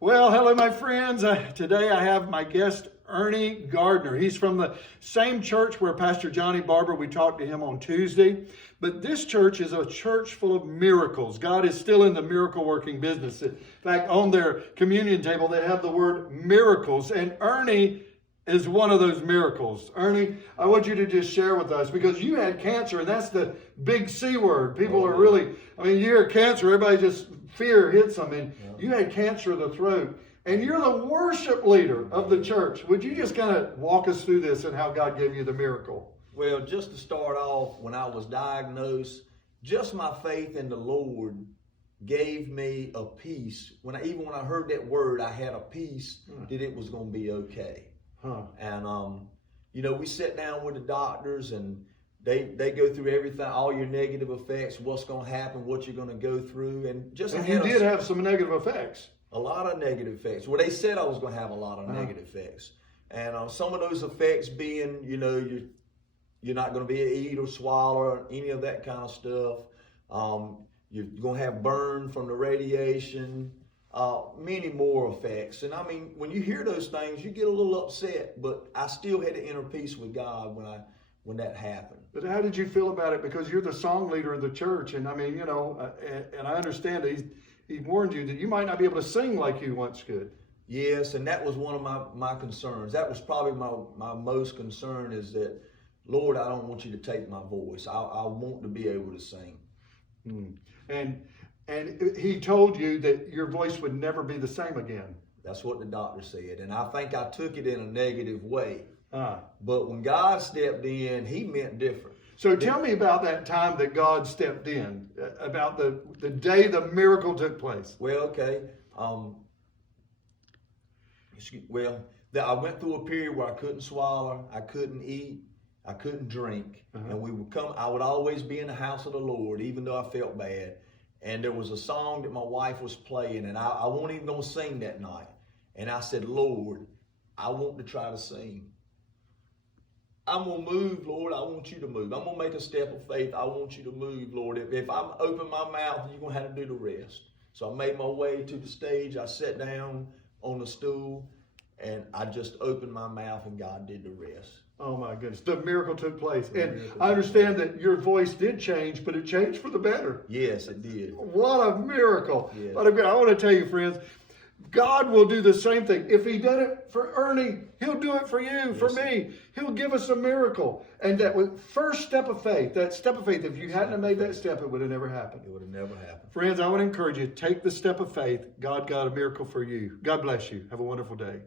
Well, hello, my friends. Today I have my guest, Ernie Gardner. He's from the same church where Pastor Johnny Barber, we talked to him on Tuesday. But this church is a church full of miracles. God is still in the miracle working business. In fact, on their communion table, they have the word miracles. And Ernie is one of those miracles. Ernie, I want you to just share with us, because you had cancer, and that's the big C word. People are really, you hear cancer, everybody just, fear hits them. And you had cancer of the throat, and you're the worship leader of the church. Would you just kind of walk us through this and how God gave you the miracle? Well, just to start off, when I was diagnosed, just my faith in the Lord gave me a peace. Even when I heard that word, I had a peace that it was going to be okay. And, we sit down with the doctors, and they go through everything, all your negative effects, what's going to happen, what you're going to go through. And you did have some negative effects. A lot of negative effects. Well, they said I was going to have a lot of negative effects. And some of those effects being, you're not going to be able to eat or swallow or any of that kind of stuff. You're going to have burn from the radiation, many more effects. And when you hear those things, you get a little upset, but I still had to inner peace with God when that happened. But how did you feel about it? Because you're the song leader of the church, and and I understand that he warned you that you might not be able to sing like you once could. Yes, and that was one of my concerns. That was probably my most concern, is that, Lord, I don't want you to take my voice. I want to be able to sing. And he told you that your voice would never be the same again. That's what the doctor said. And I think I took it in a negative way. But when God stepped in, he meant different. So tell me about that time that God stepped in, about the day the miracle took place. Well, okay. I went through a period where I couldn't swallow, I couldn't eat, I couldn't drink, and I would always be in the house of the Lord, even though I felt bad. And there was a song that my wife was playing, and I wasn't even going to sing that night. And I said, Lord, I want to try to sing. I'm going to move, Lord. I want you to move. I'm going to make a step of faith. I want you to move, Lord. If I open my mouth, you're going to have to do the rest. So I made my way to the stage. I sat down on the stool, and I just opened my mouth, and God did the rest. Oh my goodness. The miracle took place. And I understand that your voice did change, but it changed for the better. Yes, it did. What a miracle. Yes. I want to tell you, friends, God will do the same thing. If he did it for Ernie, he'll do it for you, for me. He'll give us a miracle. And that first step of faith, if you hadn't have made that step, it would have never happened. It would have never happened. Friends, I want to encourage you, take the step of faith. God got a miracle for you. God bless you. Have a wonderful day.